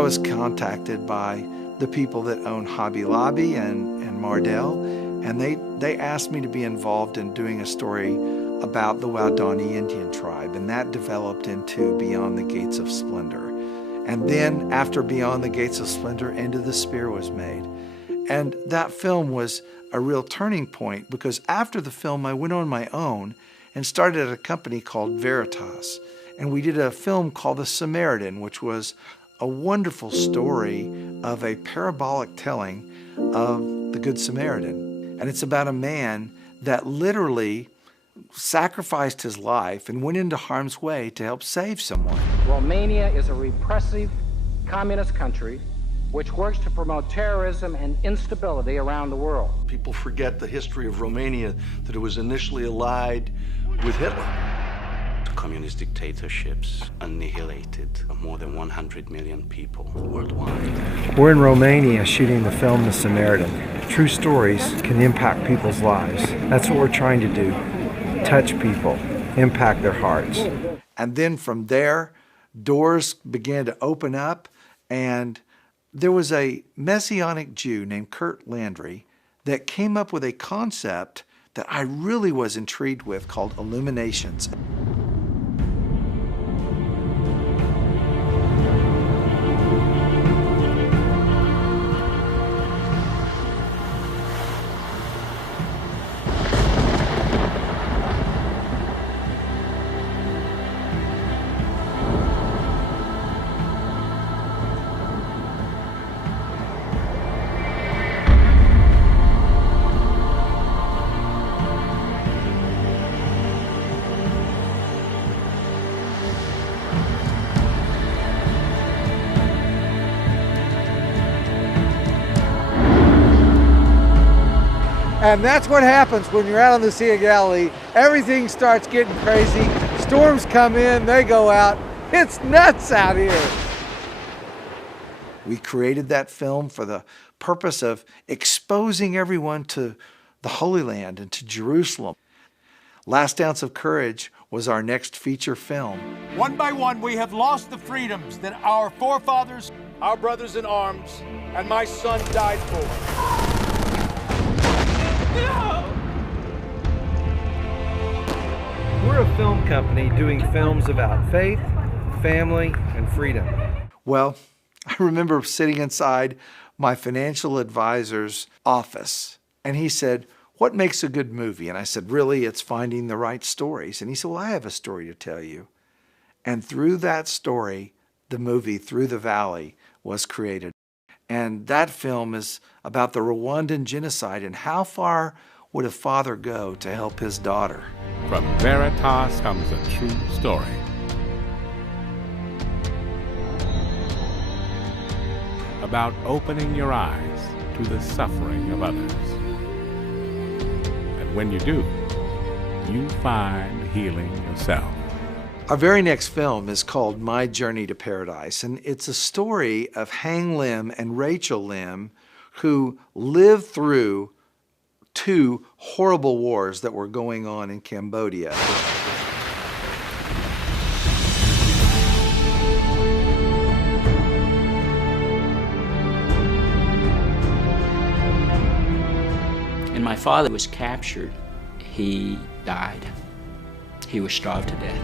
was contacted by the people that own Hobby Lobby and Mardell, and they asked me to be involved in doing a story about the Waodani Indian tribe, and that developed into Beyond the Gates of Splendor. And then after Beyond the Gates of Splendor, Into the Spear was made. And that film was a real turning point, because after the film I went on my own and started at a company called Veritas. And we did a film called The Samaritan, which was a wonderful story of a parabolic telling of the Good Samaritan. And it's about a man that literally sacrificed his life and went into harm's way to help save someone. Romania is a repressive communist country which works to promote terrorism and instability around the world. People forget the history of Romania, that it was initially allied with Hitler. Communist dictatorships annihilated more than 100 million people worldwide. We're in Romania shooting the film The Samaritan. True stories can impact people's lives. That's what we're trying to do. Touch people, impact their hearts. And then from there, doors began to open up, and there was a Messianic Jew named Kurt Landry that came up with a concept that I really was intrigued with called Illuminations. And that's what happens when you're out on the Sea of Galilee. Everything starts getting crazy. Storms come in, they go out. It's nuts out here. We created that film for the purpose of exposing everyone to the Holy Land and to Jerusalem. Last Ounce of Courage was our next feature film. One by one, we have lost the freedoms that our forefathers, our brothers in arms, and my son died for. We're a film company doing films about faith, family, and freedom. Well, I remember sitting inside my financial advisor's office, and he said, "What makes a good movie?" And I said, "Really, it's finding the right stories." And he said, "Well, I have a story to tell you." And through that story, the movie Through the Valley was created. And that film is about the Rwandan genocide and how far would a father go to help his daughter. From Veritas comes a true story. About opening your eyes to the suffering of others. And when you do, you find healing yourself. Our very next film is called My Journey to Paradise, and it's a story of Hang Lim and Rachel Lim, who lived through 2 horrible wars that were going on in Cambodia. And my father was captured. He died. He was starved to death.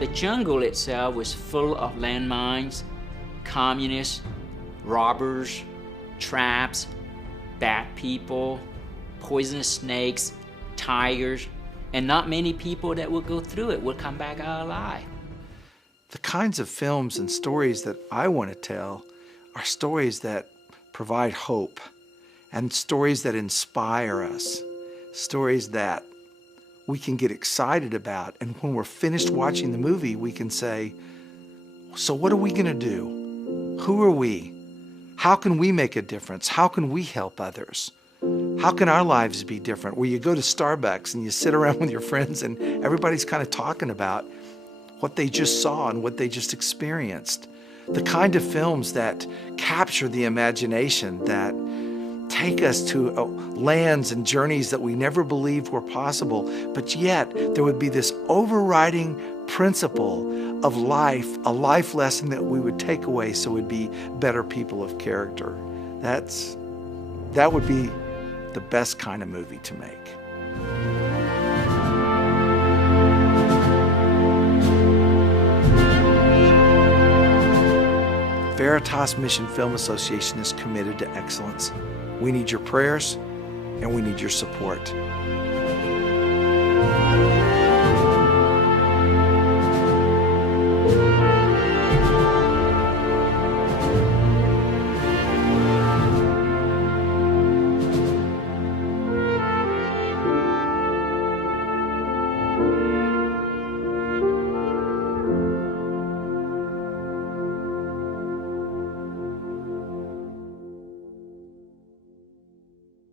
The jungle itself was full of landmines, communists, robbers, traps, bad people, poisonous snakes, tigers, and not many people that would go through it would come back out alive. The kinds of films and stories that I want to tell are stories that provide hope and stories that inspire us, stories that we can get excited about. And when we're finished watching the movie, we can say, so what are we going to do? Who are we? How can we make a difference? How can we help others? How can our lives be different? Where you go to Starbucks and you sit around with your friends and everybody's kind of talking about what they just saw and what they just experienced. The kind of films that capture the imagination, that take us to lands and journeys that we never believed were possible, but yet there would be this overriding principle of life, a life lesson that we would take away so we'd be better people of character. That would be the best kind of movie to make. Veritas Mission Film Association is committed to excellence. We need your prayers and we need your support.